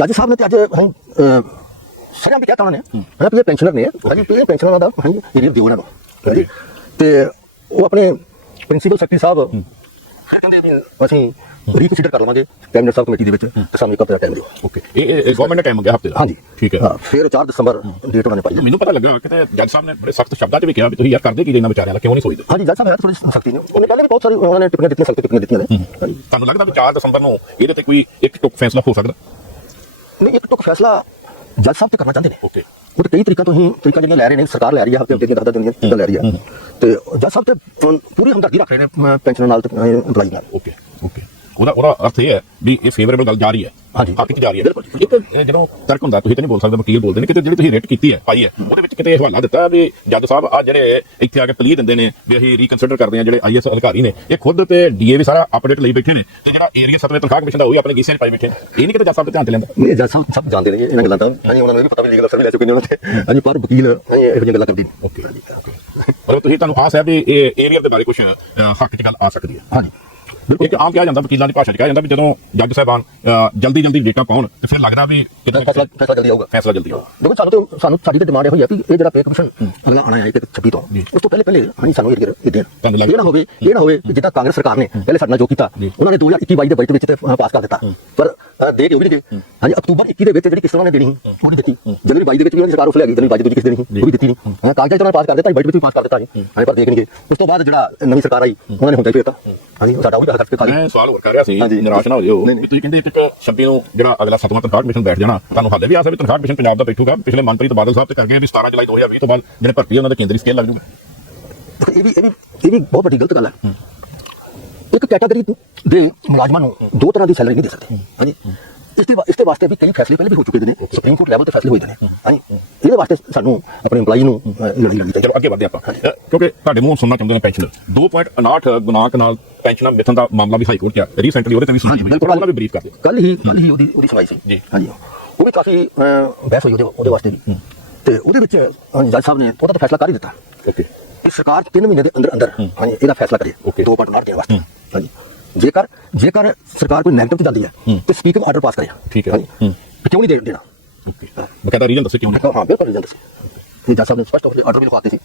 ਜੱਜ ਸਾਹਿਬ ਨੇ ਤੇ ਅੱਜ ਅਸੀਂ ਸਾਰਿਆਂ ਵੀ ਕਹਿਤਾ ਉਹਨਾਂ ਨੇ ਹੈ। ਵੀ ਇਹ ਪੈਨਸ਼ਨਰ ਨੇ ਹਾਂਜੀ ਇਹ ਪੈਨਸ਼ਨਰਾਂ ਦਾ ਹਾਂਜੀ ਏਰੀਆ ਦਿਓ ਇਹਨਾਂ ਨੂੰ ਹਾਂਜੀ। ਤੇ ਉਹ ਆਪਣੇ ਪ੍ਰਿੰਸੀਪਲ ਸੈਕਟਰੀ ਸਾਹਿਬ ਅਸੀਂ ਰੀਕਨਸੀਡਰ ਕਰ ਲਵਾਂਗੇ ਕੈਬਨਿਟ ਸਾਹਿਬ ਕਮੇਟੀ ਦੇ ਵਿੱਚ ਤੇ ਸਾਨੂੰ ਇੱਕ ਹਫ਼ਤੇ ਦਾ ਟਾਈਮ ਦਿਓ। ਓਕੇ ਇਹ ਗਵਰਨਮੈਂਟ ਨੇ ਟਾਈਮ ਮੰਗਿਆ ਹਫ਼ਤੇ ਦਾ? ਹਾਂਜੀ। ਠੀਕ ਹੈ। ਹਾਂ, ਫਿਰ 4 ਦਸੰਬਰ ਡੇਟ ਉਹਨਾਂ ਨੇ ਪਾਈ। ਮੈਨੂੰ ਪਤਾ ਲੱਗਾ ਕਿ ਜੱਜ ਸਾਹਿਬ ਨੇ ਬੜੇ ਸਖਤ ਸ਼ਬਦਾਂ 'ਚ ਵੀ ਕਿਹਾ ਵੀ ਤੁਸੀਂ ਯਾਰ ਕਰਦੇ ਕੀ ਇਹਨਾਂ ਵਿਚਾਰਿਆਂ ਦਾ ਕਿਉਂ ਨਹੀਂ ਸੋਚਦੇ? ਹਾਂਜੀ ਜੱਜ ਸਾਹਿਬ ਹੈ ਥੋੜੀ ਸਖਤੀ ਨੇ। ਉਹਨੇ ਪਹਿਲਾਂ ਵੀ ਬਹੁਤ ਸਾਰੀ ਉਹਨਾਂ ਨੇ ਟਿੱਪਣੀਆਂ ਦਿੱਤੀਆਂ ਸਖਤ ਟਿੱਪਣੀਆਂ ਦਿੱਤੀਆਂ ਨੇ। ਤੁਹਾਨੂੰ ਲੱਗਦਾ ਵੀ 4 ਦਸੰਬਰ ਨੂੰ ਇਹਦੇ ਤੇ ਕੋਈ ਇੱਕ ਟੁਕ ਫੈਸਲਾ ਹੋ ਸਕਦਾ? ਨਹੀਂ ਇੱਕ ਟੁਕ ਫੈਸਲਾ ਜੱਜ ਸਾਹਿਬ ਤੇ ਕਰਨਾ ਚਾਹੁੰਦੇ ਨੇ। ਓਕੇ ਉਹ ਤੇ ਕਈ ਤਰੀਕਾ ਤੋਂ ਹੀ ਤਰੀਕਾ ਜਿਹੜੀਆਂ ਲੈ ਰਹੇ ਨੇ ਸਰਕਾਰ ਲੈ ਰਹੀ ਹੈ ਹਫ਼ਤੇ ਹਫ਼ਤੇ ਦੀਆਂ ਦਸ ਦਿਨ ਦੀਆਂ ਲੈ ਰਹੀ ਹੈ ਤੇ ਜੱਜ ਸਾਹਿਬ ਤੇ ਪੂਰੀ ਹਮਦਰਦੀ ਰੱਖ ਰਹੇ ਨੇ ਪੈਨਸ਼ਨ ਨਾਲ ਤੇ ਓਕੇ ਓਕੇ ਉਹਦਾ ਉਹਦਾ ਅਰਥ ਇਹ ਹੈ ਵੀ ਇਹ ਫੇਵਰੇਬਲ ਗੱਲ ਜਾ ਰਹੀ ਹੈ। ਹਾਂਜੀ। ਹੱਕ ਜਾ ਰਹੀ ਹੈ। ਇੱਕ ਅਹ, ਜਦੋਂ ਤਰਕ ਹੁੰਦਾ ਤੁਸੀਂ ਤਾਂ ਨਹੀਂ ਬੋਲ ਸਕਦੇ ਵਕੀਲ ਬੋਲਦੇ ਨੇ ਕਿਤੇ ਜਿਹੜੀ ਤੁਸੀਂ ਰੇਟ ਕੀਤੀ ਹੈ ਪਾਈ ਹੈ ਉਹਦੇ ਵਿੱਚ ਕਿਤੇ ਇਹ ਹਵਾਲਾ ਦਿੱਤਾ ਵੀ ਜੱਜ ਸਾਹਿਬ ਆ ਜਿਹੜੇ ਇੱਥੇ ਆ ਕੇ ਪਲੀ ਦਿੰਦੇ ਨੇ ਵੀ ਅਸੀਂ ਰੀਕਨਸੀਡਰ ਕਰਦੇ ਹਾਂ ਜਿਹੜੇ ਆਈਐਸ ਅਧਿਕਾਰੀ ਨੇ ਇਹ ਖੁਦ ਤੇ ਡੀਏ ਵੀ ਸਾਰਾ ਅਪਡੇਟ ਲਈ ਬੈਠੇ ਨੇ ਤੇ ਜਿਹੜਾ ਏਰੀਆ ਸਤਵੇਂ ਤਨਖਾਹ ਕਮਿਸ਼ਨ ਦਾ ਉਹ ਵੀ ਆਪਣੇ ਗੀਸੇ 'ਚ ਪਾਈ ਬੈਠੇ ਨੇ। ਇਹ ਨਹੀਂ ਕਿਤੇ ਜੱਜ ਸਾਹਿਬ ਤੇ ਧਿਆਨ ਤੇ ਲੈਂਦਾ। ਨਹੀਂ ਜੱਜ ਸਾਹਿਬ ਸਭ ਜਾਣਦੇ ਨੇ ਇਹਨਾਂ ਗੱਲਾਂ ਤਾਂ। ਹਾਂਜੀ ਉਹਨਾਂ ਨੂੰ ਵੀ ਪਤਾ ਵੀ ਲੀਗਲ ਅਫਸਰ ਵੀ ਲੈ ਚੁੱਕੇ ਨੇ ਉਹਨਾਂ ਤੇ। ਹਾਂਜੀ ਪਰ ਵਕੀਲ ਇਹੋ ਜਿਹੀਆਂ ਗੱਲਾਂ ਕਰਦੇ ਨੇ ਓਕੇ ਪਰ ਤੁਸੀਂ ਤੁਹਾਨੂੰ ਆਸ ਹੈ ਵੀ ਇਹ ਏਰੀਆ ਦੇ ਬਾਰੇ ਕੁਝ ਹੱਕ 'ਚ ਗੱਲ ਆ ਸਕਦੀ ਹੈ। ਹਾਂਜੀ। ਇੱਕ ਆਮ ਕਿਹਾ ਜਾਂਦਾ ਵਕੀਲਾਂ ਦੀ ਭਾਸ਼ਾ 'ਚ ਕਿਹਾ ਜਾਂਦਾ ਵੀ ਜਦੋਂ ਜੱਜ ਸਾਹਿਬਾਨ ਜਲਦੀ ਜਲਦੀ ਡੇਟਾ ਪਾਉਣ ਤੇ ਫਿਰ ਲੱਗਦਾ ਵੀ ਕਿਤੇ ਫੈਸਲਾ ਫੈਸਲਾ ਜਲਦੀ ਆਊਗਾ ਫੈਸਲਾ ਜਲਦੀ ਆਊਗਾ ਦੇਖੋ ਸਾਨੂੰ ਤੇ ਸਾਨੂੰ ਸਾਡੀ ਤੇ ਡਿਮਾਂਡ ਇਹ ਹੋਈ ਆ ਵੀ ਇਹ ਜਿਹੜਾ ਪੇ ਕਮਿਸ਼ਨ ਅਗਲਾ ਆਣਾ ਹੈ ਇੱਕ 26 ਤੋਂ। ਉਸ ਤੋਂ ਪਹਿਲੇ ਪਹਿਲੇ ਹਾਂਜੀ ਸਾਨੂੰ ਇਹ ਇਹ ਦੇਣ। ਤੁਹਾਨੂੰ ਇਹ ਨਾ ਹੋਵੇ ਇਹ ਨਾ ਹੋਵੇ ਕਿ ਜਿੱਦਾਂ ਕਾਂਗਰਸ ਸਰਕਾਰ ਨੇ ਪਹਿਲੇ ਸਾਡੇ ਨਾਲ ਜੋ ਕੀਤਾ ਉਹਨਾਂ ਨੇ 2021 22 ਦੇ ਬਜਟ ਵਿੱਚ ਤੇ ਪਾਸ ਕਰ ਦਿੱਤਾ। ਪਰ ਕੇ ਉਹ ਵੀ ਨਹੀਂ ਗਏ। ਹਾਂਜੀ ਅਕਤੂਬਰ 21 ਦੇ ਵਿੱਚ ਜਿਹੜੀ ਕਿਸ਼ਤ ਨੇ ਦੇਣੀ ਸੀ ਉਹ ਨਹੀਂ ਦਿੱਤੀ। ਜਨਵਰੀ 22 ਦੇ ਵਿੱਚ ਵੀ ਉਹਨਾਂ ਸਰਕਾਰ ਉਸ ਲੈ ਗਈ ਜਨਵਰੀ 22 ਦੇ ਵਿੱਚ ਕਿਸ਼ਤ ਦੇਣੀ ਸੀ ਉਹ ਵੀ ਦਿੱਤੀ ਨਹੀਂ। ਹਾਂ। ਕਾਗਜ਼ਾਂ ਨੇ ਪਾਸ ਕਰ ਦਿੱਤਾ ਬਜਟ ਵਿੱਚ ਵੀ ਪਾਸ ਕਰ ਦਿੱਤਾ ਜੀ। ਹਾਂਜੀ ਪਰ ਦੇਖ ਨਹੀਂ ਗਏ। ਉਸ ਤੋਂ ਬਾਅਦ ਜਿਹੜਾ ਨਵੀਂ ਸਰਕਾਰ ਆਈ ਉਹਨਾਂ ਨੇ ਹੁੰਦਾ ਹੀ। ਫੇਰਤਾ ਹਾਂਜੀ ਸਾਡਾ ਉਹ ਵੀ ਹੱਲ ਕਰਕੇ ਖਾ ਮੈਂ ਸਵਾਲ ਹੋਰ ਕਰ ਰਿਹਾ ਸੀ। ਹਾਂਜੀ। ਨਿਰਾਸ਼ ਨਾ ਹੋ ਜਿਓ। ਵੀ ਤੁਸੀਂ ਕਹਿੰਦੇ ਇੱਕ 26 ਨੂੰ ਜਿਹੜਾ ਅਗਲਾ ਸਤਵਾਂ ਤਨਖਾਹ ਕਮਿਸ਼ਨ ਬੈਠ ਜਾਣਾ ਤੁਹਾਨੂੰ ਹਾਲੇ ਵੀ ਆਸ ਹੈ ਵੀ ਤਨਖਾਹ ਕਮਿਸ਼ਨ ਪੰਜਾਬ ਦਾ ਬੈਠੂਗਾ। ਪਿਛਲੇ ਮਨਪ੍ਰੀਤ ਬਾਦਲ ਸਾਹਿਬ ਤੇ ਕਰ ਗਏ ਵੀ 17 ਜੁਲਾਈ 2020 ਤੋਂ ਬਾਅਦ ਜਿਹੜੇ ਭਰਤੀ ਉਹਨਾਂ ਦੇ ਕੇਂਦਰੀ ਸਕੇਲ ਲੱਗ ਜੂਗਾ ਇਹ ਵੀ ਇਹ ਵੀ ਇਹ ਵੀ ਬਹੁਤ ਵੱਡੀ ਗਲਤ ਗੱਲ ਹੈ। ਇੱਕ ਕੈਟਾਗਰੀ ਦੇ ਮੁਲਾਜ਼ਮਾਂ ਨੂੰ ਦੋ ਤਰ੍ਹਾਂ ਦੀ ਸੈਲਰੀ ਨਹੀਂ ਦੇ ਸਕਦੇ। ਹਾਂਜੀ। ਦੇ ਵਾਸਤੇ ਵੀ ਕਈ ਫੈਸਲੇ ਪਹਿਲੇ ਵੀ ਹੋ ਚੁੱਕੇ ਨੇ ਸੁਪਰੀਮ ਕੋਰਟ ਲੈਵਲ ਤੇ ਫੈਸਲੇ ਹੋਏ ਨੇ। ਹਾਂਜੀ। ਇਹਦੇ ਵਾਸਤੇ ਸਾਨੂੰ ਆਪਣੇ EMPLOYE ਨੂੰ ਲੜਾਈ ਲੜਨੀ ਚਾਹੀਦੀ। ਚਲੋ ਅੱਗੇ ਵਧਦੇ ਆਪਾਂ। ਕਿਉਂਕਿ ਤੁਹਾਡੇ ਮੂੰਹੋਂ ਸੁਣਨਾ ਚਾਹੁੰਦੇ ਨੇ ਪੈਨਸ਼ਨਰ 2.59 ਗੁਨਾਹ ਨਾਲ ਪੈਨਸ਼ਨਾਂ ਮਿਥਨ ਦਾ ਮਾਮਲਾ ਵੀ ਹਾਈ ਕੋਰਟ 'ਚ ਆ। ਰੀਸੈਂਟਲੀ ਉਹਦੇ ਤੇ ਵੀ ਸੁਣੀ ਹੋਈ ਉਹਦਾ ਵੀ ਬਰੀਫ ਕਰ ਦਿਓ ਕੱਲ ਹੀ ਕੱਲ ਹੀ ਉਹਦੀ ਉਹਦੀ ਸੁਣਾਈ ਸੀ। ਜੀ। ਹਾਂਜੀ। ਉਹ ਵੀ ਕਾਫੀ ਬਹਿਸ ਹੋਈ ਉਹਦੇ ਵਾਸਤੇ ਵੀ। ਤੇ ਉਹਦੇ ਵਿੱਚ ਜੱਜ ਸਾਹਿਬ ਨੇ ਉਹਦਾ ਤਾਂ ਫੈਸਲਾ ਕਰ ਹੀ ਦਿੱਤਾ। ਓਕੇ ਸਰਕਾਰ 3 ਮਹੀਨੇ ਦੇ ਅੰਦਰ ਅੰਦਰ ਹਾਂਜੀ ਇਹਦਾ ਫੈਸਲਾ ਕਰੇ। Okay. ਦੋ ਪਾਰਟ ਦੇਣ ਵਾਸਤੇ। ਹਾਂਜੀ। ਜੇਕਰ ਜੇਕਰ ਸਰਕਾਰ ਕੋਈ ਨੈਗੇਟਿਵ ਚ ਜਾਂਦੀ ਹੈ ਤੇ ਸਪੀਕਰ ਆਰਡਰ ਪਾਸ ਕਰੇ ਠੀਕ ਹੈ। ਕਿਉਂ ਨਹੀਂ ਦੇ ਦੇਣਾ? ਓਕੇ। ਬਕਾਇਦਾ ਰੀਜ਼ਨ ਦੱਸੋ ਕਿਉਂ ਨਹੀਂ? ਹਾਂ ਬਿਲਕੁਲ ਰੀਜ਼ਨ ਦੱਸੀ। ਜੱਜ ਸਾਹਿਬ ਨੇ ਸਪਸ਼ਟ ਆਰਡਰ ਵੀ ਲਿਖਵਾਤੇ ਸੀ।